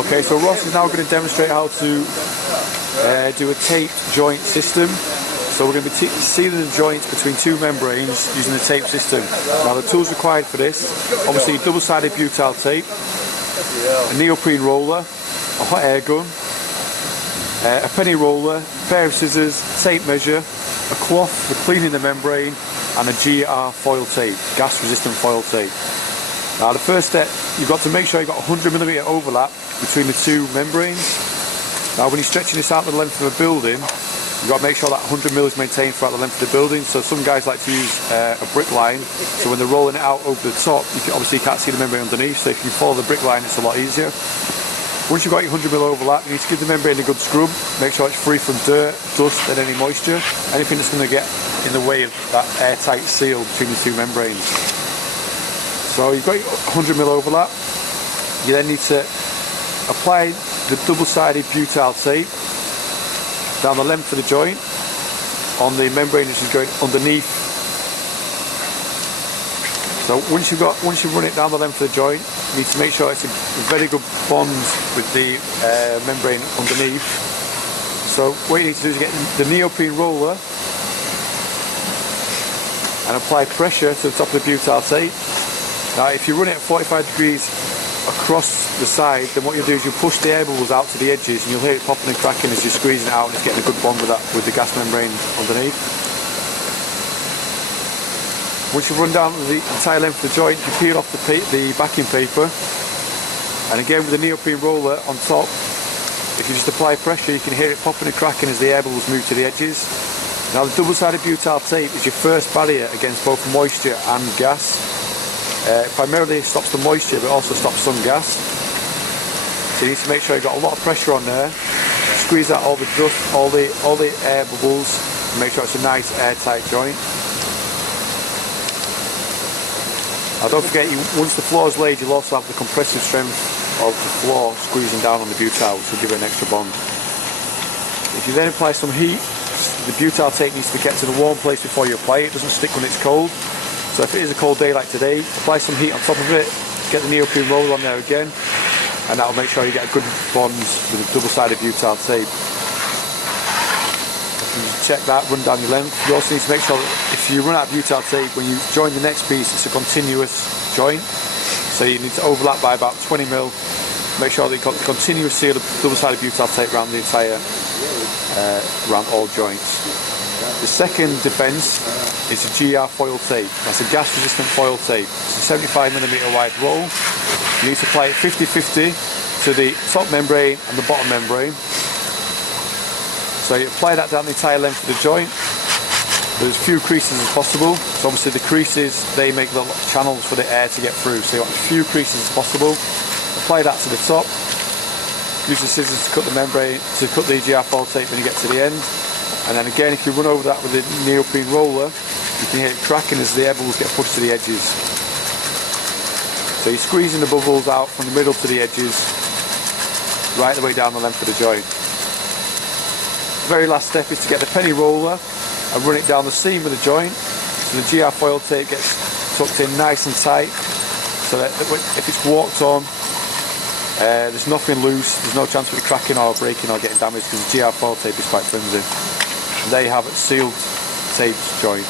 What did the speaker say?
Okay, so Ross is now going to demonstrate how to do a taped joint system. So we're going to be sealing the joints between two membranes using the tape system. Now the tools required for this, obviously double-sided butyl tape, a neoprene roller, a hot air gun, a penny roller, a pair of scissors, tape measure, a cloth for cleaning the membrane, and a GR foil tape, gas resistant foil tape. Now the first step, you've got to make sure you've got 100mm overlap between the two membranes. Now when you're stretching this out the length of a building, you've got to make sure that 100mm is maintained throughout the length of the building. So some guys like to use a brick line, so when they're rolling it out over the top, obviously you can't see the membrane underneath, so if you follow the brick line it's a lot easier. Once you've got your 100mm overlap, you need to give the membrane a good scrub, make sure it's free from dirt, dust and any moisture, anything that's going to get in the way of that airtight seal between the two membranes. So you've got your 100mm overlap, you then need to apply the double-sided butyl tape down the length of the joint on the membrane which is going underneath. So once you run it down the length of the joint, you need to make sure it's a very good bond with the membrane underneath. So what you need to do is get the neoprene roller and apply pressure to the top of the butyl tape. Now if you run it at 45 degrees across the side, then what you'll do is you'll push the air bubbles out to the edges and you'll hear it popping and cracking as you're squeezing it out, and it's getting a good bond with the gas membrane underneath. Once you run down the entire length of the joint, you peel off the backing paper, and again with the neoprene roller on top, if you just apply pressure you can hear it popping and cracking as the air bubbles move to the edges. Now the double-sided butyl tape is your first barrier against both moisture and gas. Primarily it stops the moisture but also stops some gas. So you need to make sure you've got a lot of pressure on there, squeeze out all the dust, all the air bubbles, and make sure it's a nice airtight joint. Now don't forget, once the floor is laid, you'll also have the compressive strength of the floor squeezing down on the butyl, which will give it an extra bond. If you then apply some heat, the butyl tape needs to be kept in a warm place before you apply it. It doesn't stick when it's cold. So if it is a cold day like today, apply some heat on top of it, get the neoprene roller on there again, and that will make sure you get a good bond with the double-sided butyl tape. Check that, run down your length. You also need to make sure that if you run out of butyl tape, when you join the next piece, it's a continuous joint. So you need to overlap by about 20mm. Make sure that you've got the continuous seal of double-sided butyl tape around the entire, around all joints. The second defence is a GR foil tape. That's a gas-resistant foil tape. It's a 75mm wide roll. You need to apply it 50-50 to the top membrane and the bottom membrane. So you apply that down the entire length of the joint. There's as few creases as possible. So obviously the creases, they make little channels for the air to get through. So you want as few creases as possible. Apply that to the top. Use the scissors to cut the membrane, to cut the GR foil tape when you get to the end. And then again, if you run over that with the neoprene roller, you can hear it cracking as the air bubbles get pushed to the edges. So you're squeezing the bubbles out from the middle to the edges, right the way down the length of the joint. The very last step is to get the penny roller and run it down the seam of the joint, so the GR foil tape gets tucked in nice and tight, so that if it's walked on, there's nothing loose, there's no chance of it cracking or breaking or getting damaged, because the GR foil tape is quite flimsy. And there you have it, sealed taped joint.